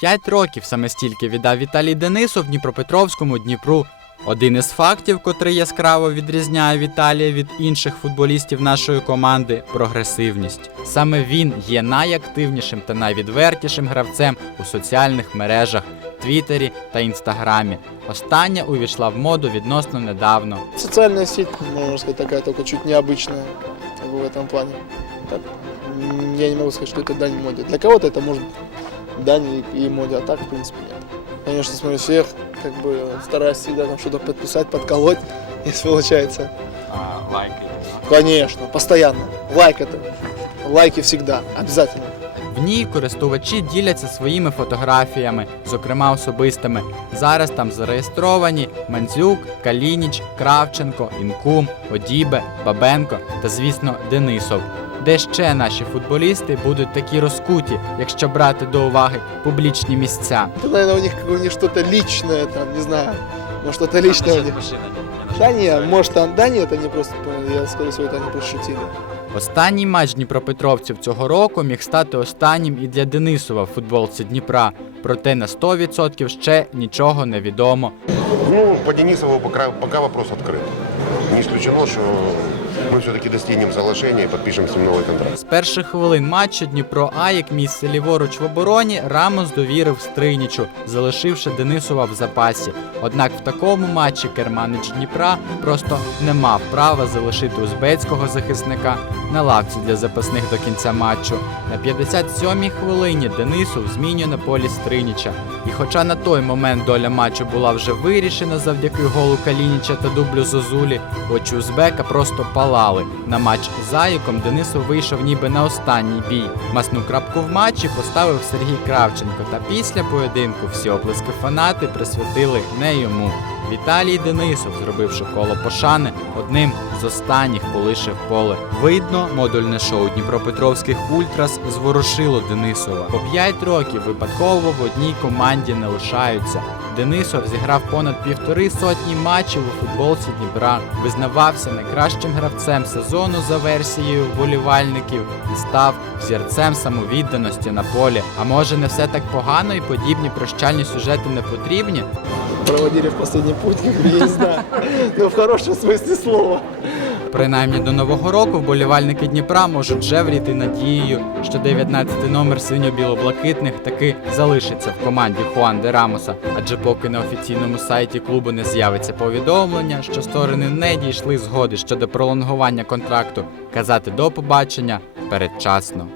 П'ять років саме стільки віддав Віталій Денисов Дніпропетровському Дніпру. Один із фактів, котрий яскраво відрізняє Віталія від інших футболістів нашої команди прогресивність. Саме він є найактивнішим та найвідвертішим гравцем у соціальних мережах, Твіттері та Інстаграмі. Остання увійшла в моду відносно недавно. Социальная сеть, можно сказать, такая только чуть необычная в этом плане. Так, м, я не могу сказать, что это дань моде. Для кого-то это может дань и, моде, а так, в принципе, нет. Конечно, смотрю всех, как бы стараюсь всегда там что-то подписать, подколоть, если получается. лайки. Конечно, постоянно. Лайк это. Лайки всегда, обязательно. В ній користувачі діляться своїми фотографіями, зокрема особистими. Зараз там зареєстровані Мандзюк, Калініч, Кравченко, Інкум, Одібе, Бабенко та, звісно, Денисов Де ще наші футболісти будуть такі розкуті, якщо брати до уваги публічні місця. Это, наверное, у них, у них что-то личное там, не знаю. Может, что-то личное у них. Да нет, может там, да нет, они просто, я скорее всего, это они просто шутили. Останній матч дніпропетровців цього року міг стати останнім і для Денисова в футболці Дніпра. Проте на 100% ще нічого не відомо. Ну, по Денисову пока, пока вопрос открыт. Не исключено, что мы все-таки достигнем соглашения и подпишем с ним новый контракт. З перших хвилин матчу Дніпро А як місце ліворуч в обороні Рамос довірив Стринічу, залишивши Денисова в запасі. Однак в такому матчі керманич Дніпра просто не мав права залишити узбецького захисника на лавці для запасних до кінця матчу. На 57-й хвилині Денисов змінює на полі Стриніча. І хоча на той момент доля матчу була вже вирішена завдяки голу Калініча та дублю Зозулі, очі узбека просто палали. На матч з Заїком Денисов вийшов ніби на останній бій. Масну крапку в матчі поставив Сергій Кравченко. Та після поєдинку всі оплески фанати присвятили не йому. Віталій Денисов, зробивши коло пошани, одним з останніх полишив поле. Видно, модульне шоу Дніпропетровських Ультрас зворушило Денисова. По 5 років випадково в одній команді не лишаються. Денисов зіграв понад півтори сотні матчів у футболці Дніпра, визнавався найкращим гравцем сезону за версією вболівальників і став взірцем самовідданості на полі. А може не все так погано і подібні прощальні сюжети не потрібні? Проводили в последний путь, как бы, я не. Ну, в хорошем смысле слова. Принаймні до нового року вболівальники Дніпра можуть жевріти надією, що 19-й номер синьо-біло-блакитних таки залишиться в команді Хуан де Рамоса, адже поки на офіційному сайті клубу не з'явиться повідомлення, що сторони не дійшли згоди щодо пролонгування контракту, казати до побачення передчасно.